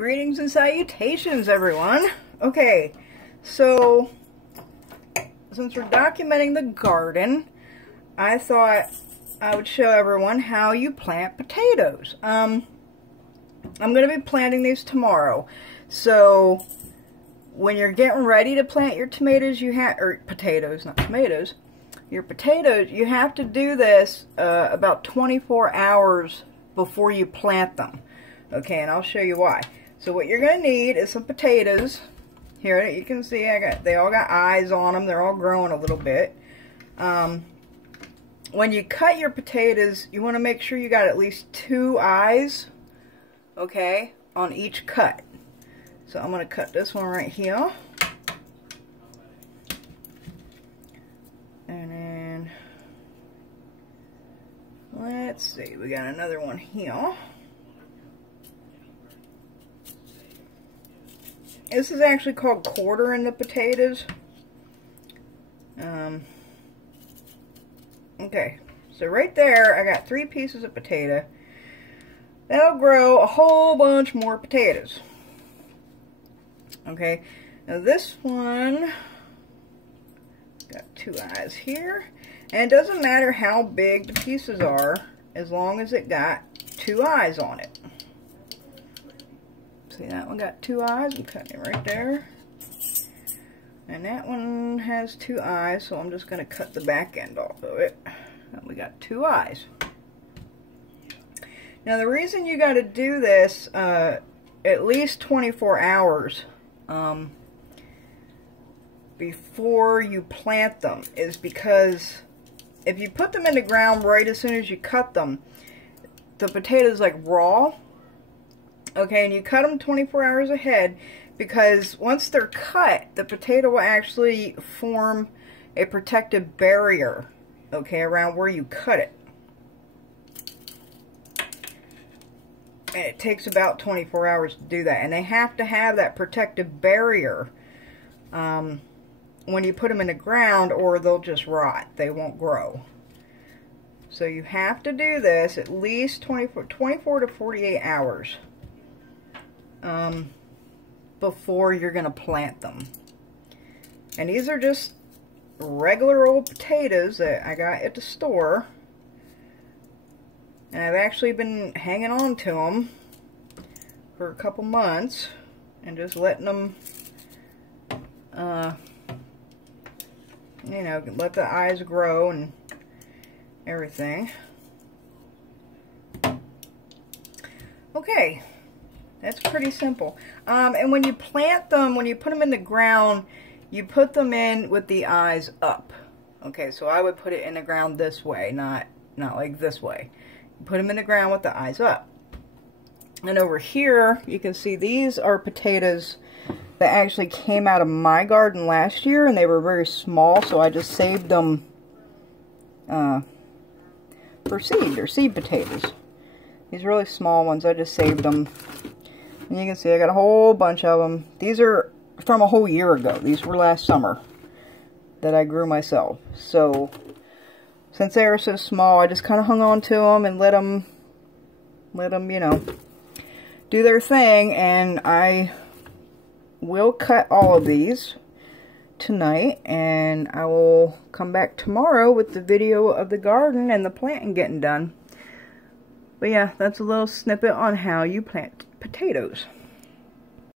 Greetings and salutations, everyone. Okay, so since we're documenting the garden, I thought I would show everyone how you plant potatoes. I'm going to be planting these tomorrow. So when you're getting ready to plant your tomatoes, your potatoes, you have to do this about 24 hours before you plant them. Okay, and I'll show you why. So what you're going to need is some potatoes. Here, you can see they all got eyes on them. They're all growing a little bit. When you cut your potatoes, you want to make sure you got at least 2 eyes, okay, on each cut. So I'm going to cut this one right here. And then, let's see, we got another one here. This is actually called quartering the potatoes. Okay, so right there I got 3 pieces of potato. That'll grow a whole bunch more potatoes. Okay, now this one got 2 eyes here. And it doesn't matter how big the pieces are as long as it got 2 eyes on it. See, that one got 2 eyes. I'm cutting it right there. And that one has 2 eyes, so I'm just going to cut the back end off of it. And we got 2 eyes. Now, the reason you got to do this at least 24 hours before you plant them is because if you put them in the ground right as soon as you cut them, the potatoes like raw. Okay, and you cut them 24 hours ahead because once they're cut, the potato will actually form a protective barrier, okay, around where you cut it. And it takes about 24 hours to do that. And they have to have that protective barrier when you put them in the ground or they'll just rot. They won't grow. So you have to do this at least 24 to 48 hours. Before you're going to plant them. And these are just regular old potatoes that I got at the store. And I've actually been hanging on to them for a couple months and just letting them, you know, let the eyes grow and everything. Okay. That's pretty simple. And when you plant them, when you put them in the ground, you put them in with the eyes up. Okay, so I would put it in the ground this way, not like this way. You put them in the ground with the eyes up. And over here, you can see these are potatoes that actually came out of my garden last year, and they were very small, so I just saved them for seed. They're seed potatoes. These really small ones, I just saved them. And you can see I got a whole bunch of them. These are from a whole year ago. These were last summer that I grew myself. So, since they were so small, I just kind of hung on to them and let them, you know, do their thing. And I will cut all of these tonight. And I will come back tomorrow with the video of the garden and the planting getting done. But yeah, that's a little snippet on how you plant potatoes.